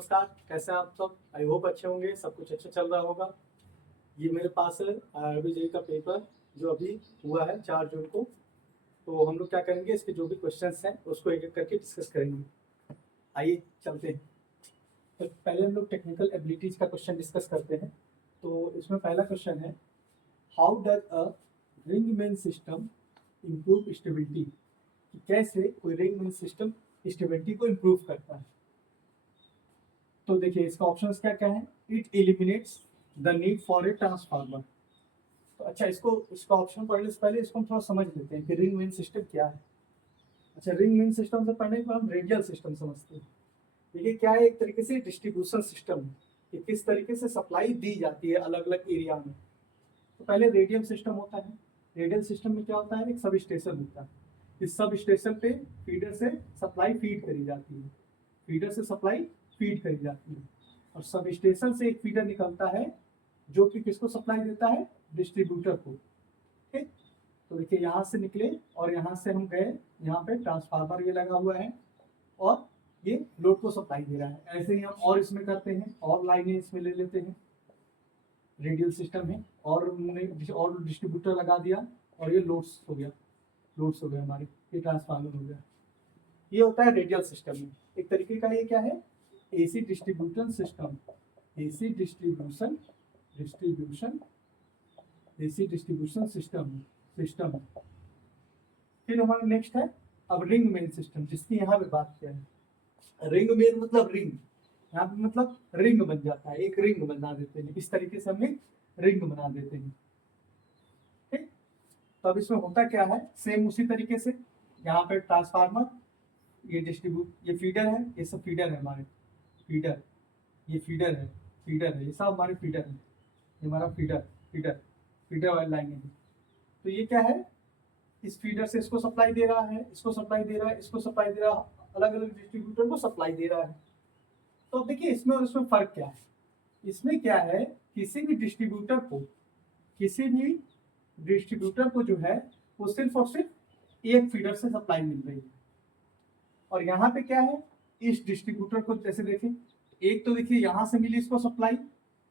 नमस्कार, कैसे हैं आप सब। आई होप अच्छे होंगे, सब कुछ अच्छा चल रहा होगा। ये मेरे पास है आरबी जेईई का पेपर जो अभी हुआ है 4 जून को। तो हम लोग क्या करेंगे, इसके जो भी क्वेश्चंस हैं उसको एक एक करके डिस्कस करेंगे। आइए चलते हैं। तो पहले हम लोग टेक्निकल एबिलिटीज का क्वेश्चन डिस्कस करते हैं। तो इसमें पहला क्वेश्चन है, how does a ring main system improve stability. कैसे कोई रिंग मेन सिस्टम स्टेबिलिटी को इम्प्रूव करता है। तो देखिए इसका ऑप्शंस क्या क्या है। It eliminates the need for a transformer. तो अच्छा, इसका ऑप्शन पढ़ने से पहले इसको हम थोड़ा समझ लेते हैं कि रिंग मेन सिस्टम क्या है। अच्छा, रिंग मेन सिस्टम से पढ़ने पर हम रेडियल सिस्टम समझते हैं। देखिए क्या है, एक तरीके से डिस्ट्रीब्यूशन सिस्टम है कि किस तरीके से सप्लाई दी जाती है अलग अलग एरिया में। तो पहले रेडियल सिस्टम होता है। रेडियल सिस्टम में क्या होता है, एक सब स्टेशन होता है। इस सब स्टेशन पे फीडर से सप्लाई फीड करी जाती है। फीडर से सप्लाई फीड करी जाती है और सब स्टेशन से एक फीडर निकलता है जो कि किसको सप्लाई देता है, डिस्ट्रीब्यूटर को। ठीक, तो देखिए यहाँ से निकले और यहाँ से हम गए, यहाँ पे ट्रांसफार्मर ये लगा हुआ है और ये लोड को सप्लाई दे रहा है। ऐसे ही हम और इसमें करते हैं, और लाइनें इसमें ले लेते हैं। रेडियल सिस्टम है और हमने और डिस्ट्रीब्यूटर लगा दिया और ये लोड्स हो गया, लोड्स हो गए हमारे, ये ट्रांसफार्मर हो गया। ये होता है रेडियल सिस्टम में। एक तरीके का ये क्या है, AC distribution system. AC distribution AC distribution system. फिर हमारा नेक्स्ट है अब रिंग मेन सिस्टम, जिसकी यहाँ पे बात किया है। रिंग मेन मतलब रिंग, यहाँ पे मतलब रिंग बन जाता है, एक रिंग बना देते हैं। इस तरीके से हम एक रिंग बना देते हैं। ठीक, तो अब इसमें होता क्या है, सेम उसी तरीके से यहाँ पे ट्रांसफार्मर, ये ये फीडर है, ये सब फीडर है हमारे, फीडर, ये फीडर है, ये सब हमारे फीडर है। ये हमारा फीडर वाली लाइन है। तो ये क्या है, इस फीडर से इसको सप्लाई दे रहा है, इसको सप्लाई दे रहा है, इसको सप्लाई दे रहा है, अलग अलग डिस्ट्रीब्यूटर को सप्लाई दे रहा है। तो अब देखिए इसमें और इसमें फर्क क्या है। इसमें क्या है, किसी भी डिस्ट्रीब्यूटर को जो है वो सिर्फ और सिर्फ एक फीडर से सप्लाई मिल रही है। और यहाँ पे क्या है, इस डिस्ट्रीब्यूटर को जैसे देखें, एक तो देखिए यहाँ से मिली इसको सप्लाई,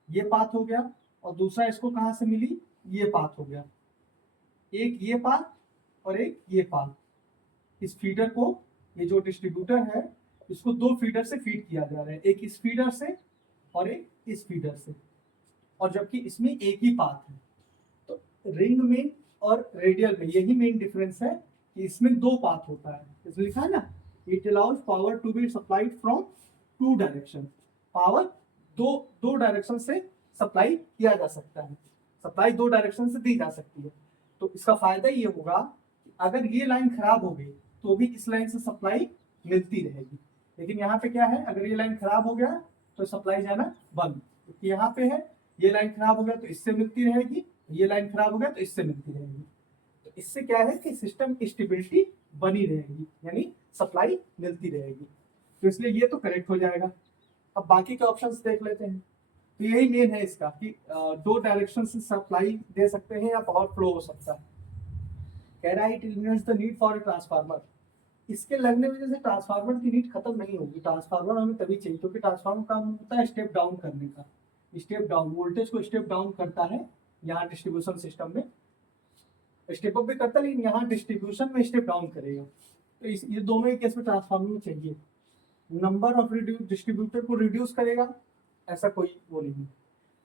ये पाथ हो गया, और दूसरा इसको कहाँ से मिली, ये पाथ हो गया। एक ये पाथ और एक ये पाथ। इस फीडर को, ये जो डिस्ट्रीब्यूटर है, इसको दो फीडर से फीड किया जा रहा है, एक इस फीडर से और एक इस फीडर से, और जबकि इसमें एक ही पाथ है। तो रिंग में और रेडियल में यही मेन डिफरेंस है कि इसमें दो पाथ होता है। इसमें लिखा है ना, it allows power to be supplied from two direction. Power दो डायरेक्शन से सप्लाई किया जा सकता है, सप्लाई दो डायरेक्शन से दी जा सकती है। तो इसका फायदा ये होगा कि अगर ये लाइन खराब हो गई तो भी इस लाइन से सप्लाई मिलती रहेगी। लेकिन यहाँ पे क्या है, अगर ये लाइन खराब हो गया तो सप्लाई जाना बंद। तो यहाँ पे है, ये लाइन खराब हो गया तो इससे मिलती रहेगी, ये लाइन खराब हो गया तो इससे मिलती रहेगी। तो इससे क्या है कि सिस्टम की स्टेबिलिटी बनी रहेगी, यानी सप्लाई मिलती रहेगी। तो इसलिए ये तो करेक्ट हो जाएगा। अब बाकी के ऑप्शंस देख लेते हैं। तो यही मेन है इसका कि दो डायरेक्शन से सप्लाई दे सकते हैं या पावर फ्लो हो सकता है। कह रहा है it eliminates the need for a transformer. इसके लगने वजह से ट्रांसफार्मर की नीड खत्म नहीं होगी। ट्रांसफार्मर हमें तभी चाहिए क्योंकि ट्रांसफार्मर का काम होता है स्टेप डाउन करने का। स्टेप डाउन, वोल्टेज को स्टेप डाउन करता है यहाँ डिस्ट्रीब्यूशन सिस्टम में। स्टेप अप भी करता है लेकिन यहाँ डिस्ट्रीब्यूशन में स्टेप डाउन करेगा। तो ये दोनों ही केस में ट्रांसफार्मर में चाहिए। नंबर ऑफ डिस्ट्रीब्यूटर को रिड्यूस करेगा, ऐसा कोई वो नहीं।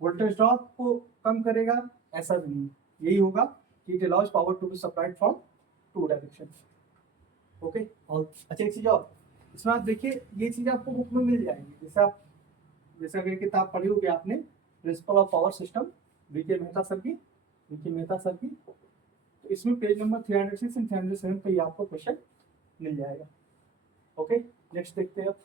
वोल्टेज ड्रॉप को कम करेगा, ऐसा भी नहीं। यही होगा कि it allows power to be supplied from two direction. Okay, और अच्छा एक चीज और, इसमें आप देखिए ये चीज आपको बुक में मिल जाएगी। जैसे अगर किताब पढ़ी होगी आपने, principle of power system, VK. Mehta sir की, तो इसमें पेज नंबर 306 एंड 307 पे ये आपको क्वेश्चन मिल जाएगा। ओके, नेक्स्ट देखते हैं अब।